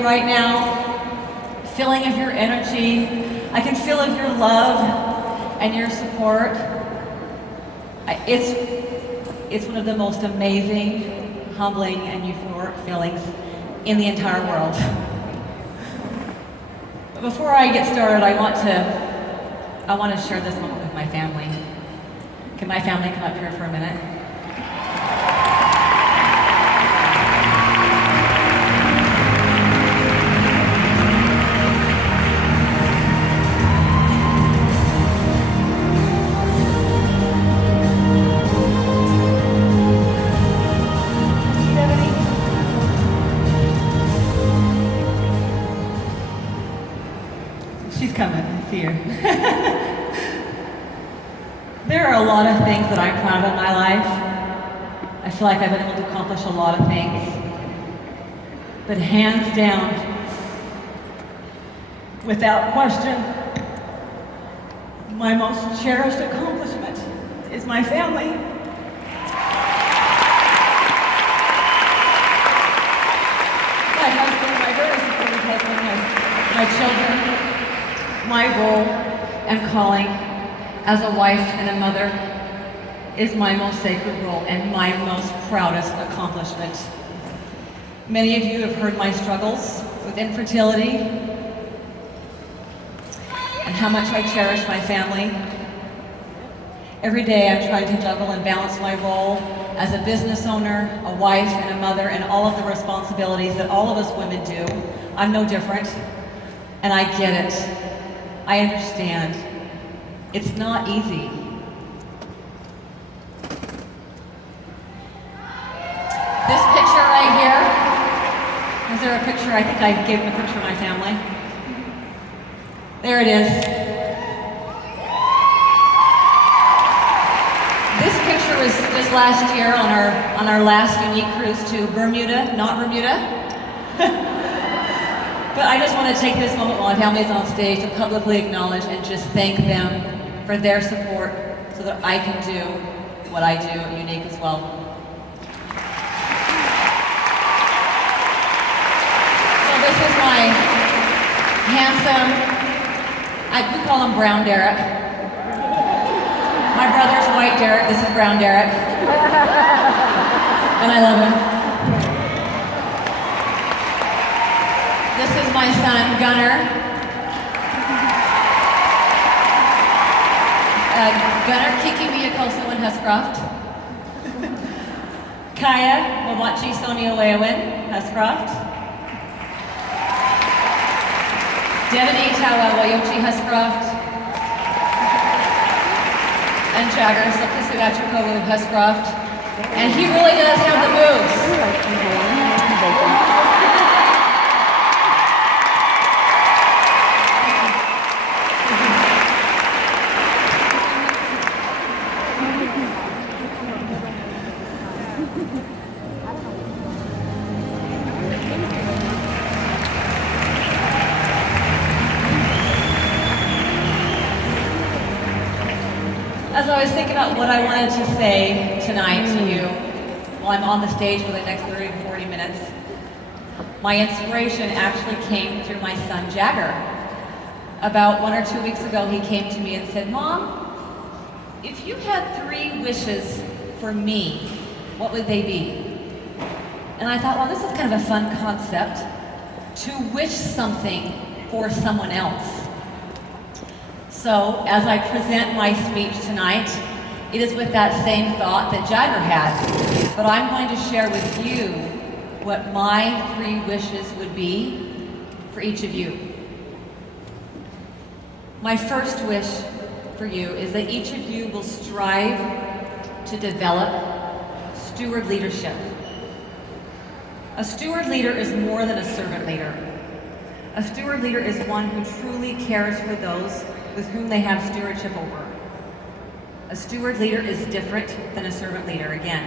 you right now, feeling of your energy. I can feel of your love and your support. It's one of the most amazing, humbling, and euphoric feelings in the entire world. But before I get started, I want to share this moment with my family. Can my family come up here for a minute? She's coming, I see her. There are a lot of things that I'm proud of in my life. I feel like I've been able to accomplish a lot of things. But hands down, without question, my most cherished accomplishment is my family. My husband, my very supportive husband, my children, my role and calling as a wife and a mother is my most sacred role and my most proudest accomplishment. Many of you have heard my struggles with infertility and how much I cherish my family. Every day I'm trying to juggle and balance my role as a business owner, a wife, and a mother, and all of the responsibilities that all of us women do. I'm no different, and I get it. I understand. It's not easy. This picture right here, is there a picture? I think I gave him a picture of my family. There it is. This picture was just last year on our last Younique cruise to Bermuda, not Bermuda. But I just want to take this moment while my family is on stage to publicly acknowledge and just thank them for their support so that I can do what I do at Younique as well. So this is my handsome, we call him Brown Derek. My brother's White Derek, this is Brown Derek. And I love him. This is my son, Gunnar. Gunnar Kiki Koso and Huscroft. Kaya Wawachi Sonia Leowin Huscroft. Devani Tawa Wayochi Huscroft. And Jagger Sapisugachukowu Huscroft. And he really does have the moves. As I was thinking about what I wanted to say tonight to you while I'm on the stage for the next 30 to 40 minutes, my inspiration actually came through my son Jagger. About 1 or 2 weeks ago, he came to me and said, "Mom, if you had 3 wishes for me, what would they be?" And I thought, well, this is kind of a fun concept, to wish something for someone else. So, as I present my speech tonight, it is with that same thought that Jagger had. But I'm going to share with you what my 3 wishes would be for each of you. My first wish for you is that each of you will strive to develop steward leadership. A steward leader is more than a servant leader. A steward leader is one who truly cares for those with whom they have stewardship over. A steward leader is different than a servant leader. Again,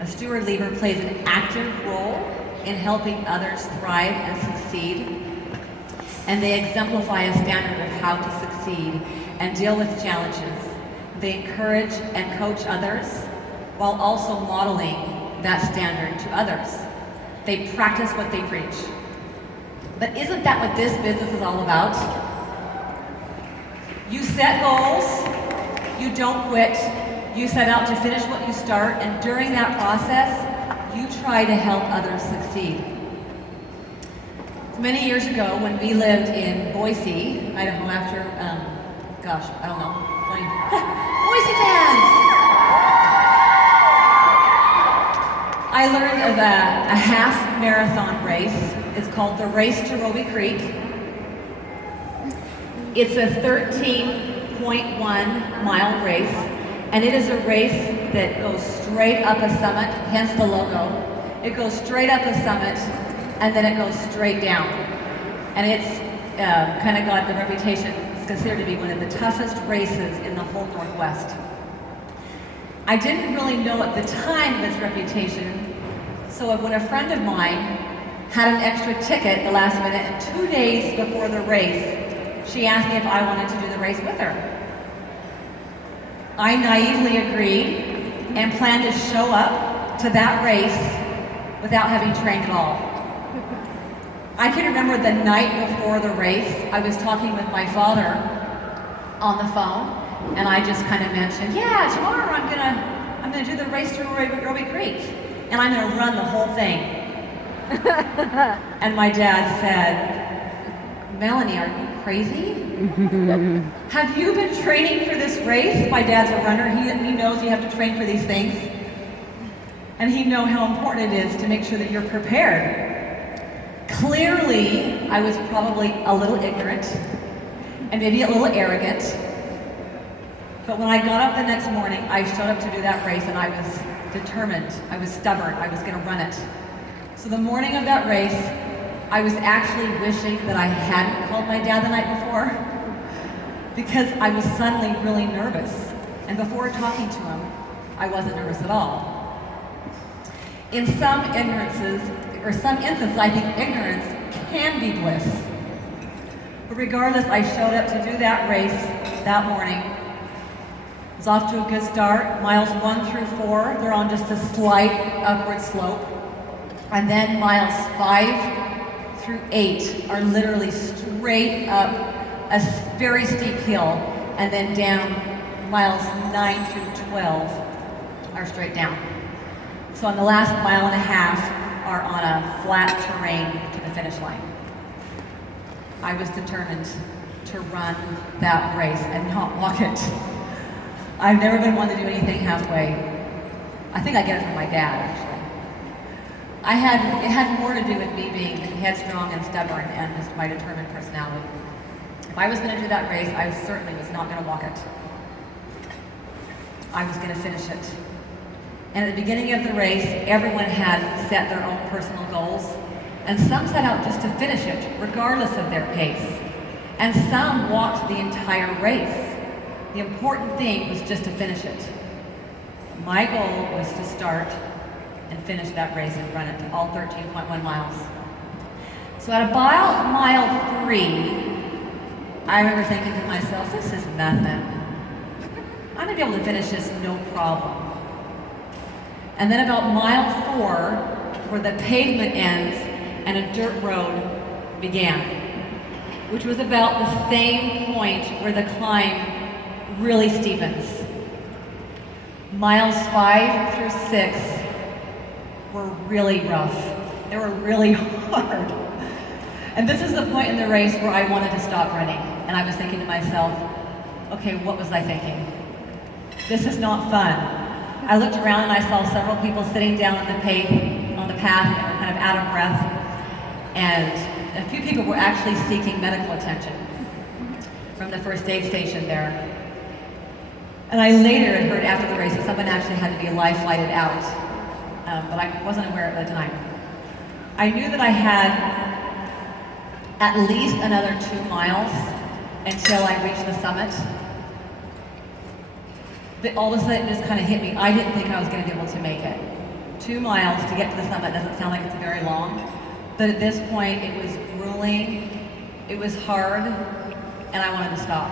a steward leader plays an active role in helping others thrive and succeed, and they exemplify a standard of how to succeed and deal with challenges. They encourage and coach others while also modeling that standard to others. They practice what they preach. But isn't that what this business is all about? You set goals, you don't quit, you set out to finish what you start, and during that process, you try to help others succeed. Many years ago, when we lived in Boise, Idaho, after, I don't know, Boise fans! I learned of a half marathon race. It's called the Race to Roby Creek. It's a 13.1 mile race, and it is a race that goes straight up a summit, hence the logo. It goes straight up a summit, and then it goes straight down. And it's kind of got the reputation, it's considered to be one of the toughest races in the whole Northwest. I didn't really know at the time its reputation, so when a friend of mine had an extra ticket at the last minute, and 2 days before the race, she asked me if I wanted to do the race with her. I naively agreed and planned to show up to that race without having trained at all. I can remember the night before the race, I was talking with my father on the phone, and I just kind of mentioned, yeah, tomorrow I'm gonna do the Race to Roby Creek, and I'm gonna run the whole thing. And my dad said, Melanie, are you crazy? Have you been training for this race? My dad's a runner, he knows you have to train for these things. And he knows how important it is to make sure that you're prepared. Clearly, I was probably a little ignorant, and maybe a little arrogant. But when I got up the next morning, I showed up to do that race, and I was determined, I was stubborn, I was gonna run it. So the morning of that race, I was actually wishing that I hadn't called my dad the night before, because I was suddenly really nervous. And before talking to him, I wasn't nervous at all. In some instances, I think ignorance can be bliss. But regardless, I showed up to do that race that morning. I was off to a good start. Miles 1 through 4, they're on just a slight upward slope. And then miles 5 through 8 are literally straight up a very steep hill, and then down miles 9 through 12 are straight down. So on the last mile and a half are on a flat terrain to the finish line. I was determined to run that race and not walk it. I've never been one to do anything halfway. I think I get it from my dad, actually. It had more to do with me being headstrong and stubborn and just my determined personality. If I was going to do that race, I certainly was not going to walk it. I was going to finish it. And at the beginning of the race, everyone had set their own personal goals, and some set out just to finish it, regardless of their pace. And some walked the entire race. The important thing was just to finish it. My goal was to start and finish that race and run it all 13.1 miles. So at about mile 3, I remember thinking to myself, this is nothing. I'm gonna be able to finish this no problem. And then about mile 4, where the pavement ends and a dirt road began, which was about the same point where the climb really steepens. Miles 5 through 6 were really rough. They were really hard. And this is the point in the race where I wanted to stop running. And I was thinking to myself, okay, what was I thinking? This is not fun. I looked around and I saw several people sitting down on the path, and they were kind of out of breath. And a few people were actually seeking medical attention from the first aid station there. And I later had heard after the race that someone actually had to be life flighted out, but I wasn't aware at the time. I knew that I had at least another 2 miles until I reached the summit. But all of a sudden it just kind of hit me. I didn't think I was going to be able to make it. 2 miles to get to the summit doesn't sound like it's very long, but at this point it was grueling, it was hard, and I wanted to stop.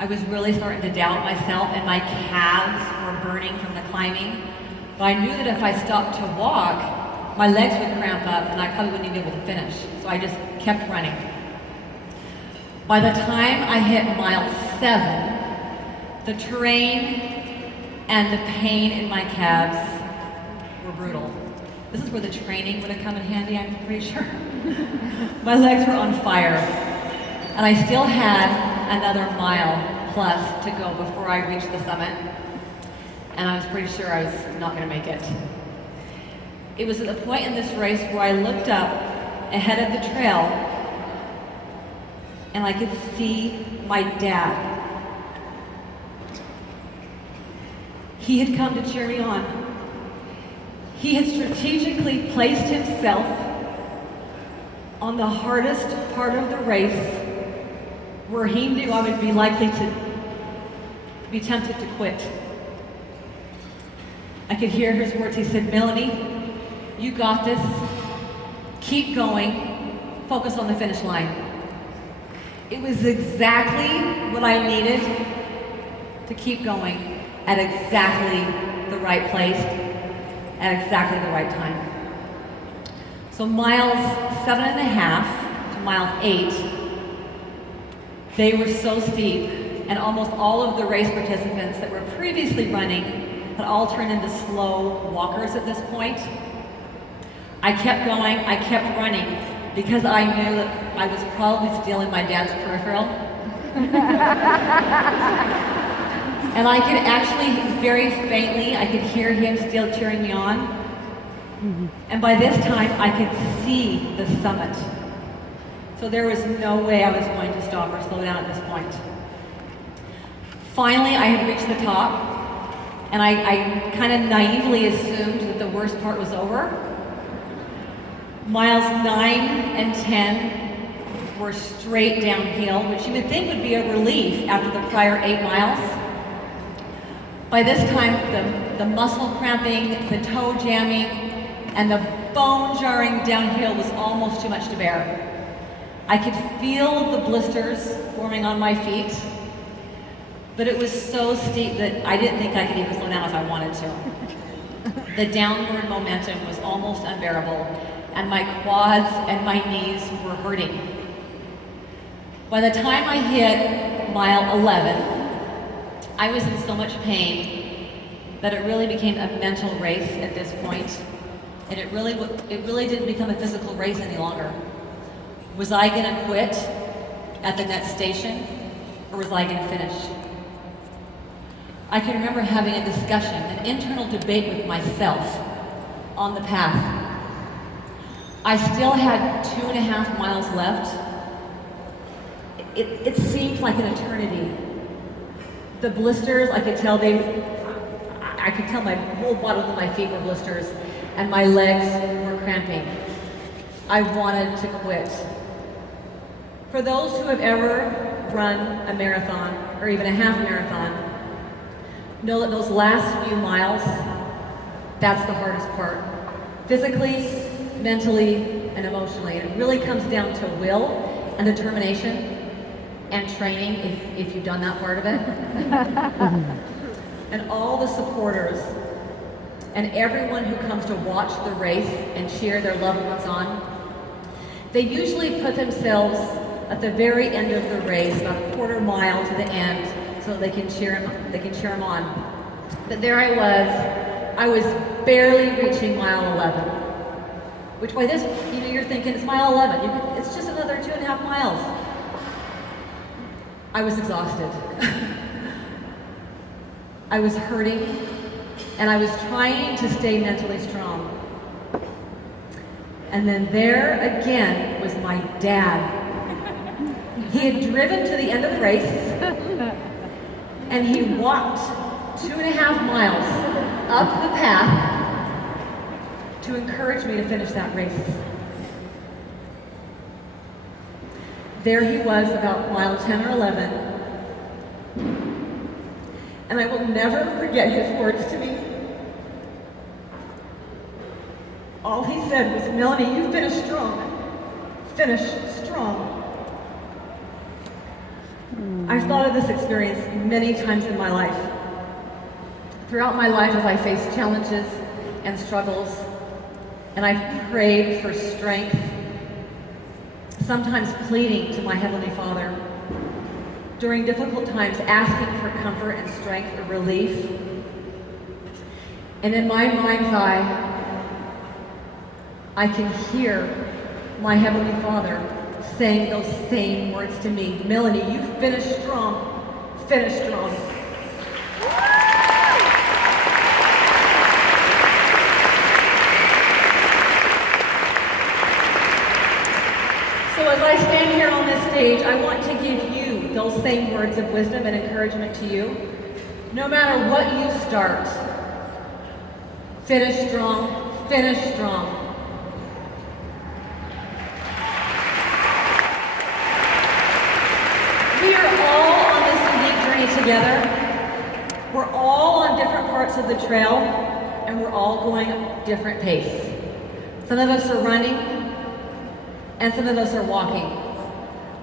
I was really starting to doubt myself, and my calves were burning from the climbing. But I knew that if I stopped to walk, my legs would cramp up and I probably wouldn't even be able to finish. So I just kept running. By the time I hit mile 7, the terrain and the pain in my calves were brutal. This is where the training would have come in handy, I'm pretty sure. My legs were on fire, and I still had another mile plus to go before I reached the summit, and I was pretty sure I was not going to make it. It was at the point in this race where I looked up ahead of the trail, and I could see my dad. He had come to cheer me on. He had strategically placed himself on the hardest part of the race where he knew I would be likely to be tempted to quit. I could hear his words. He said, "Melanie, you got this. Keep going. Focus on the finish line." It was exactly what I needed to keep going at exactly the right place at exactly the right time. So miles 7.5 to mile 8, they were so steep, and almost all of the race participants that were previously running had all turned into slow walkers at this point. I kept going, I kept running, because I knew that I was probably still in my dad's peripheral. And I could actually, very faintly, I could hear him still cheering me on. And by this time, I could see the summit. So there was no way I was going to stop or slow down at this point. Finally, I had reached the top, and I kind of naively assumed that the worst part was over. Miles 9 and 10 were straight downhill, which you would think would be a relief after the prior 8 miles. By this time, the muscle cramping, the toe jamming, and the bone jarring downhill was almost too much to bear. I could feel the blisters forming on my feet, but it was so steep that I didn't think I could even slow down if I wanted to. The downward momentum was almost unbearable, and my quads and my knees were hurting. By the time I hit mile 11, I was in so much pain that it really became a mental race at this point, and it really didn't become a physical race any longer. Was I going to quit at the next station, or was I going to finish? I can remember having a discussion, an internal debate with myself on the path. I still had 2.5 miles left. It seemed like an eternity. The blisters, I could tell my whole bottom of my feet were blisters, and my legs were cramping. I wanted to quit. For those who have ever run a marathon, or even a half marathon, know that those last few miles, that's the hardest part. Physically, mentally, and emotionally. It really comes down to will and determination and training, if you've done that part of it. And all the supporters and everyone who comes to watch the race and cheer their loved ones on, they usually put themselves at the very end of the race, about a quarter mile to the end, so they can cheer them on. But there I was barely reaching mile 11. Which by this, you're thinking, it's mile 11, it's just another 2.5 miles. I was exhausted. I was hurting, and I was trying to stay mentally strong. And then there again was my dad. He had driven to the end of the race, and he walked 2.5 miles up the path to encourage me to finish that race. There he was about mile 10 or 11, and I will never forget his words to me. All he said was, "Melanie, you finished strong. Finish strong." I've thought of this experience many times in my life. Throughout my life, as I faced challenges and struggles and I've prayed for strength, sometimes pleading to my Heavenly Father, during difficult times asking for comfort and strength or relief. And in my mind's eye, I can hear my Heavenly Father saying those same words to me. Melanie, you finish strong. Finish strong. So as I stand here on this stage, I want to give you those same words of wisdom and encouragement to you. No matter what you start, finish strong, finish strong. We are all on this unique journey together. We're all on different parts of the trail, and we're all going at different pace. Some of us are running, and some of us are walking.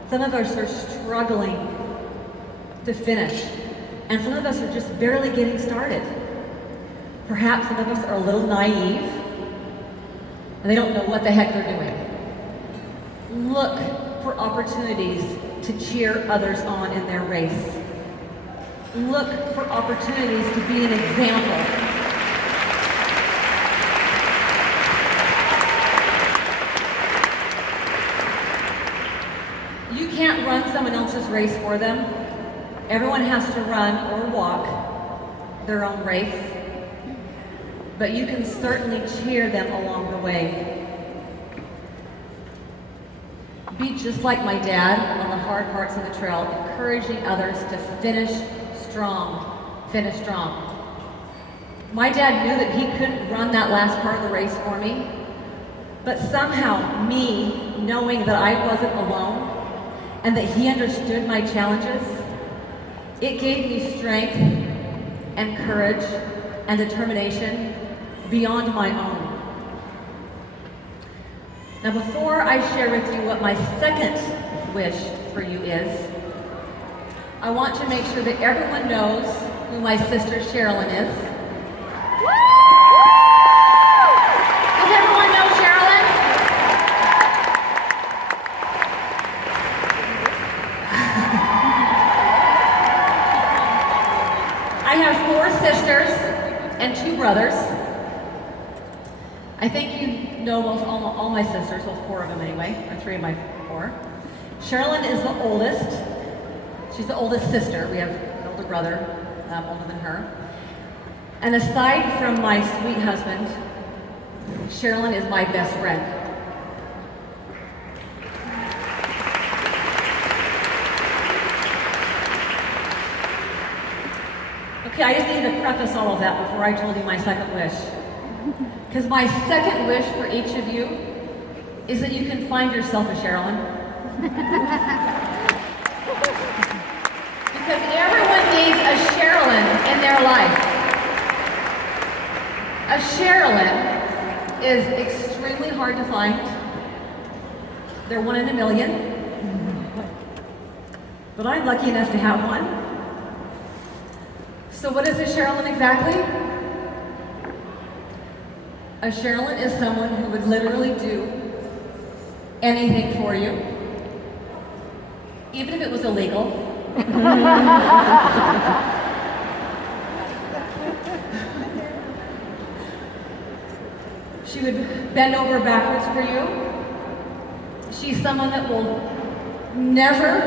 Some of us are struggling to finish, and some of us are just barely getting started. Perhaps some of us are a little naive, and they don't know what the heck they're doing. Look for opportunities to cheer others on in their race. Look for opportunities to be an example. You can't run someone else's race for them. Everyone has to run or walk their own race. But you can certainly cheer them along the way. Be just like my dad on the hard parts of the trail, encouraging others to finish strong. Finish strong. My dad knew that he couldn't run that last part of the race for me, but somehow me knowing that I wasn't alone and that he understood my challenges, it gave me strength and courage and determination beyond my own. Now, before I share with you what my second wish for you is, I want to make sure that everyone knows who my sister Sherilyn is. Does everyone know Sherilyn? I have 4 sisters and 2 brothers. I think you know all my sisters, well 4 of them anyway, or 3 of my 4. Sherilyn is the oldest. She's the oldest sister. We have an older brother, older than her. And aside from my sweet husband, Sherilyn is my best friend. Okay, I just needed to preface all of that before I told you my second wish. Because my second wish for each of you is that you can find yourself a Sherilyn. Because everyone needs a Sherilyn in their life. A Sherilyn is extremely hard to find. They're 1 in a million. But I'm lucky enough to have one. So what is a Sherilyn exactly? A Sherilyn is someone who would literally do anything for you, even if it was illegal. She would bend over backwards for you. She's someone that will never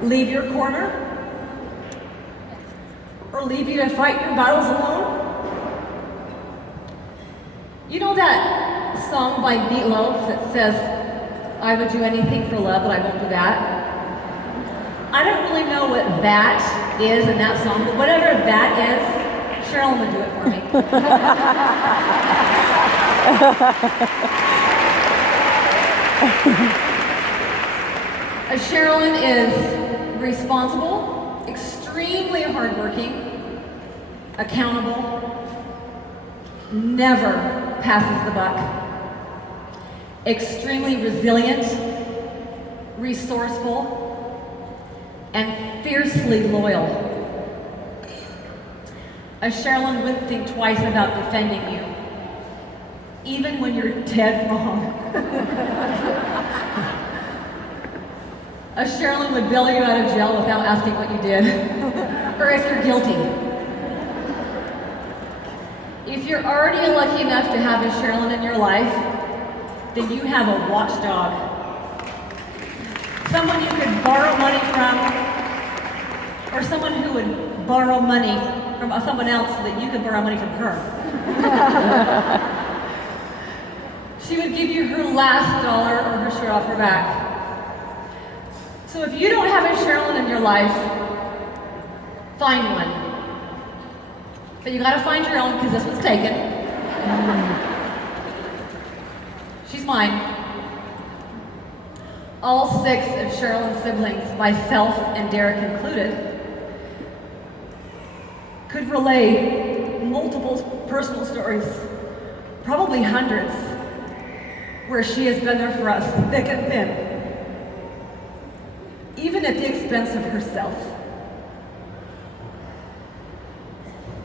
leave your corner or leave you to fight your battles alone. You know that song by Meatloaf that says, I would do anything for love, but I won't do that? I don't really know what that is in that song, but whatever that is, Sherilyn would do it for me. A Sherilyn is responsible, extremely hardworking, accountable, never passes the buck, extremely resilient, resourceful, and fiercely loyal. A Sherilyn wouldn't think twice about defending you, even when you're dead wrong. A Sherilyn would bail you out of jail without asking what you did, or if you're guilty. If you're already lucky enough to have a Sherilyn in your life, then you have a watchdog. Someone you could borrow money from, or someone who would borrow money from someone else so that you could borrow money from her. She would give you her last dollar or her shirt off her back. So if you don't have a Sherilyn in your life, find one. But you gotta find your own because this one's taken. She's mine. All 6 of Sherilyn's siblings, myself and Derek included, could relay multiple personal stories, probably hundreds, where she has been there for us, thick and thin, even at the expense of herself.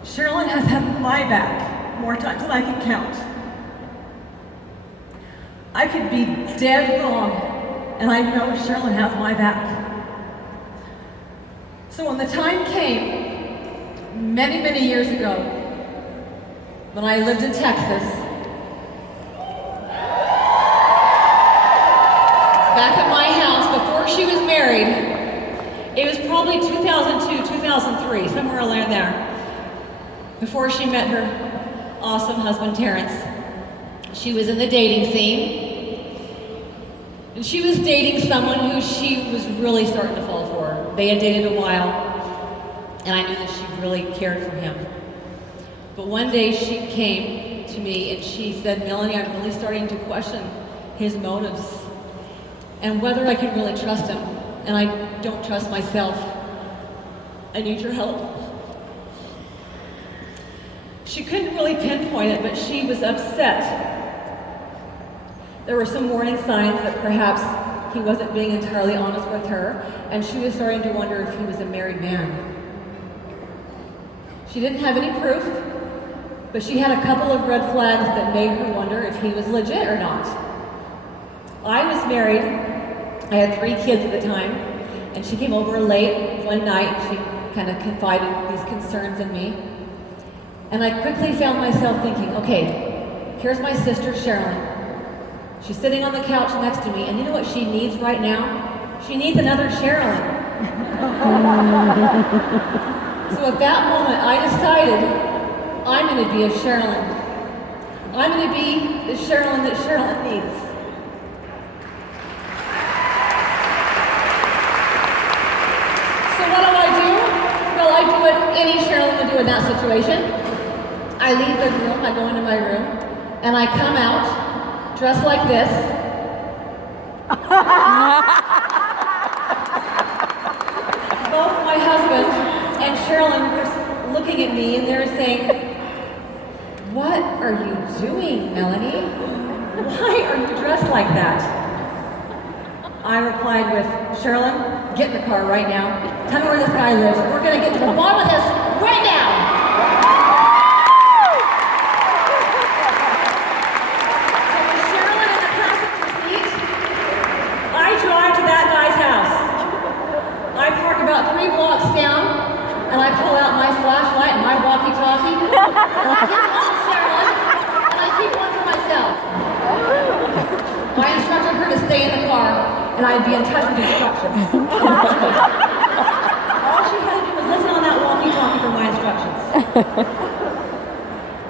Sherilyn has had my back more times than I can count. I could be dead wrong, and I know Sherilyn has my back. So when the time came, many, many years ago, when I lived in Texas, back at my house, before she was married, it was probably 2002, 2003, somewhere around there, before she met her awesome husband, Terrence. She was in the dating scene, and she was dating someone who she was really starting to fall for. They had dated a while, and I knew that she really cared for him. But one day she came to me and she said, "Melanie, I'm really starting to question his motives and whether I can really trust him, and I don't trust myself. I need your help." She couldn't really pinpoint it, but she was upset. There were some warning signs that perhaps he wasn't being entirely honest with her, and she was starting to wonder if he was a married man. She didn't have any proof, but she had a couple of red flags that made her wonder if he was legit or not. I was married. I had 3 kids at the time, and she came over late one night. She kind of confided these concerns in me. And I quickly found myself thinking, okay, here's my sister, Sherilyn. She's sitting on the couch next to me, and you know what she needs right now? She needs another Sherilyn. So at that moment, I decided I'm going to be a Sherilyn. I'm going to be the Sherilyn that Sherilyn needs. So what do? Well, I do what any Sherilyn would do in that situation. I leave the room, I go into my room, and I come out dressed like this. Both my husband and Sherilyn were looking at me and they were saying, "What are you doing, Melanie? Why are you dressed like that?" I replied with, "Sherilyn, get in the car right now. Tell me where this guy lives. We're going to get to the bottom of this right now." About 3 blocks down, and I pull out my flashlight and my walkie-talkie. I keep one for Sherilyn, and I keep one for myself. My instructor her to stay in the car, and I'd be in touch with instructions. All she had to do was listen on that walkie-talkie for my instructions.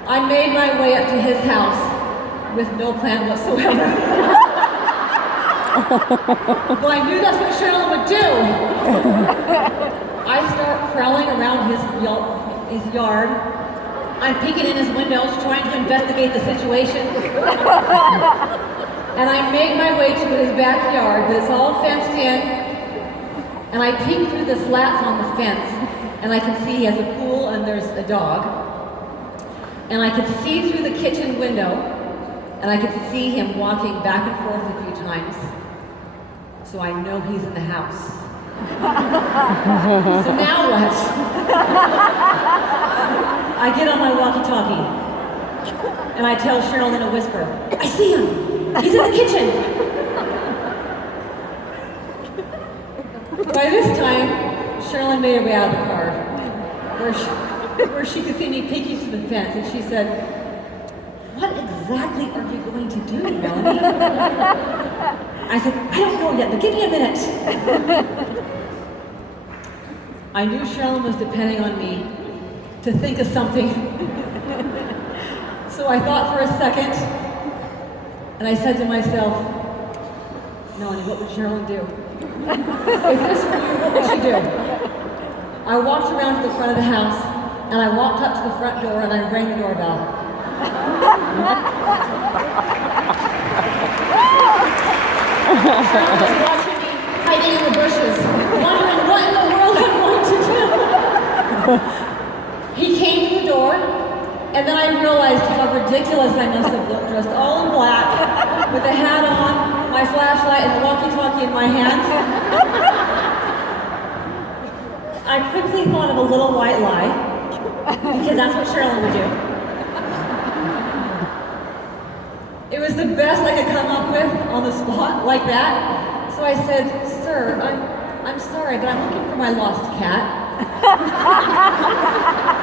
I made my way up to his house with no plan whatsoever. Well, I knew that's what Sherilyn would do. I start prowling around his yard. I'm peeking in his windows, trying to investigate the situation. And I make my way to his backyard, but it's all fenced in. And I peek through the slats on the fence, and I can see he has a pool and there's a dog. And I can see through the kitchen window, and I can see him walking back and forth a few times. So I know he's in the house. So now what? I get on my walkie-talkie. And I tell Cheryl in a whisper, I see him. He's in the kitchen. By this time, Sherilyn made her way out of the car, where she could see me peeking through the fence, and she said, what exactly are you going to do, Melanie? I said, I don't know yet, but give me a minute. I knew Sherilyn was depending on me to think of something. So I thought for a second, and I said to myself, Melanie, what would Sherilyn do? If this were you, what would she do? I walked around to the front of the house, and I walked up to the front door, and I rang the doorbell. Sherilyn was watching me hiding in the bushes, wondering what in the world I'm going to do. He came to the door, and then I realized how ridiculous I must have looked, dressed all in black, with a hat on, my flashlight, and a walkie-talkie in my hand. I quickly thought of a little white lie, because that's what Sherilyn would do. It was the best I could come up with on the spot, like that. So I said, sir, I'm sorry, but I'm looking for my lost cat.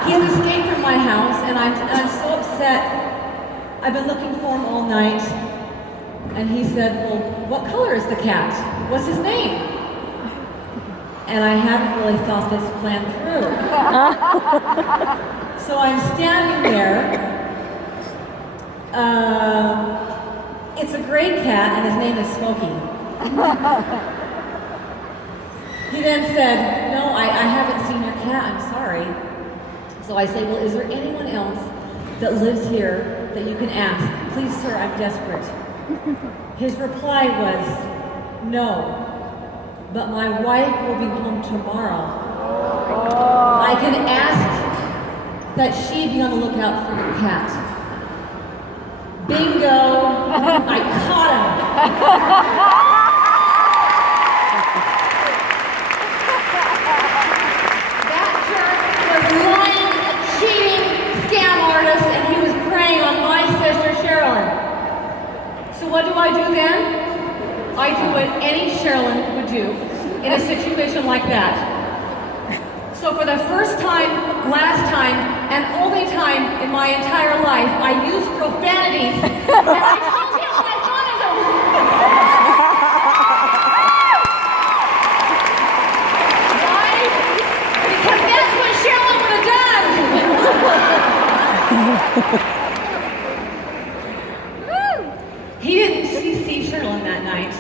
He has escaped from my house, and I'm so upset. I've been looking for him all night. And he said, well, what color is the cat? What's his name? And I hadn't really thought this plan through. So I'm standing there. It's a gray cat, and his name is Smokey. He then said, no, I haven't seen your cat, I'm sorry. So I say, well, is there anyone else that lives here that you can ask? Please, sir, I'm desperate. His reply was, no, but my wife will be home tomorrow. I can ask that she be on the lookout for your cat. Bingo, I caught him. That jerk was lying, a cheating scam artist, and he was preying on my sister, Sherilyn. So what do I do then? I do what any Sherilyn would do in a situation like that. So for the first time, last time, and only time in my entire life, I used profanities, and I told him what I thought of him. Why? Because that's what Sherilyn would have done. He didn't see Sherilyn that night.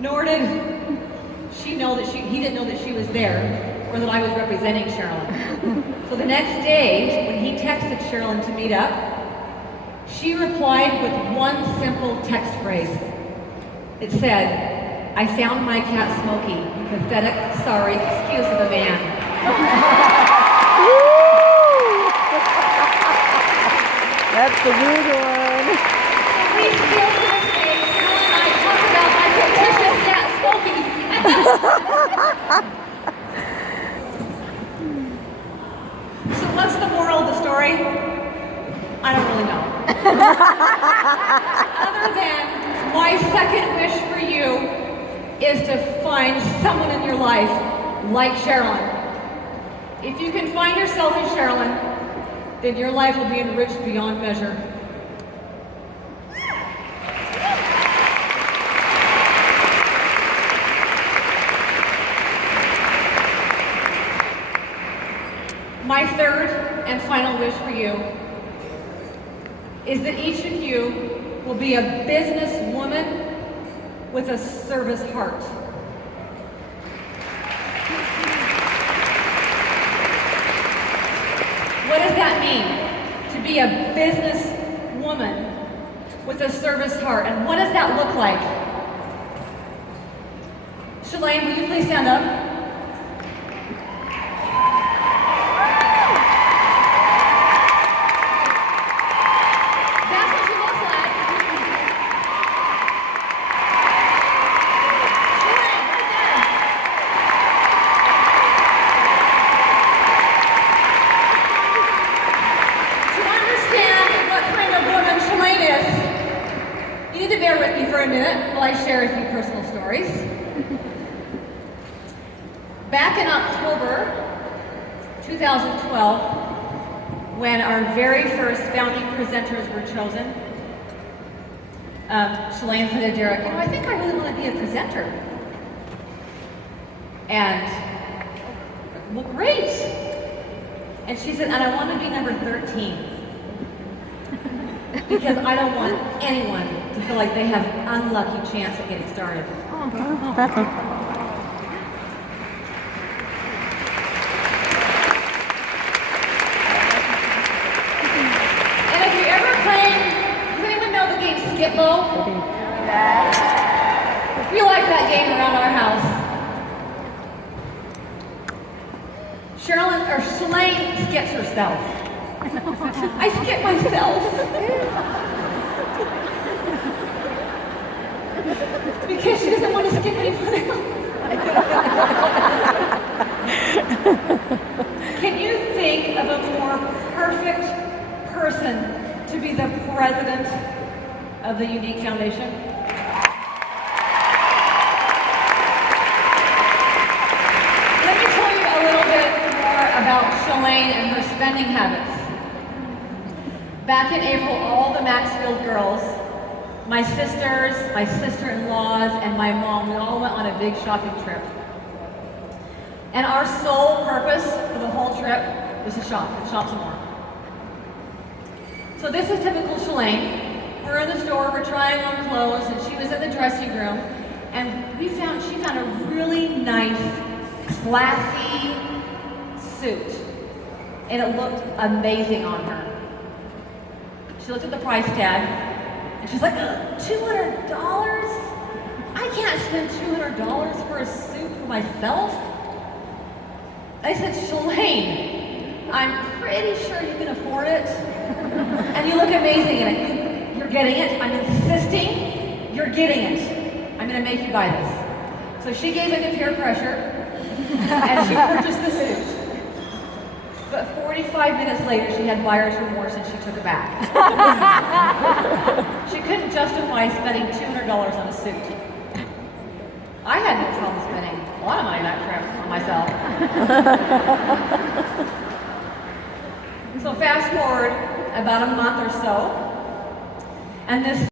Nor did he didn't know that she was there, or that I was representing Sherilyn. So the next day, when he texted Sherilyn to meet up, she replied with one simple text phrase. It said, I found my cat Smokey, pathetic, sorry excuse of a man. That's a good one. We still to this day, Sherilyn and I talk about my fictitious cat Smokey. So what's the moral of the story? I don't really know. Other than my second wish for you is to find someone in your life like Sherilyn. If you can find yourself in Sherilyn, then your life will be enriched beyond measure. My third and final wish for you is that each of you will be a businesswoman with a service heart. What does that mean? To be a businesswoman with a service heart. And what does that look like? Shalane, will you please stand up? You need to bear with me for a minute while I share a few personal stories. Back in October 2012, when our very first founding presenters were chosen, Shalane said to Derek, I think I really want to be a presenter. And, well, great. And she said, and I want to be number 13. Because I don't want anyone to feel like they have an unlucky chance at getting started. And if you're ever playing, does anyone know the game Skip-Lo? We like that game around our house. Shalane skips herself. I skip myself. Because she doesn't want to skip anyone else. Can you think of a more perfect person to be the president of the Younique Foundation? Let me tell you a little bit more about Shalane and her spending habits. Back in April, all the Maxfield girls, my sisters, my sister-in-laws, and my mom, we all went on a big shopping trip. And our sole purpose for the whole trip was to shop some more. So this is typical Shalane. We're in the store, we're trying on clothes, and she was in the dressing room, and she found a really nice, classy suit, and it looked amazing on her. She looked at the price tag, and she's like, $200? I can't spend $200 for a suit for myself. I said, Shalane, I'm pretty sure you can afford it, and you look amazing in it. You're getting it. I'm insisting you're getting it. I'm going to make you buy this. So she gave in to peer pressure, and she purchased the suit. But 45 minutes later, she had buyer's remorse and she took it back. She couldn't justify spending $200 on a suit. I had no problem spending a lot of money that trip on myself. So fast forward about a month or so, and this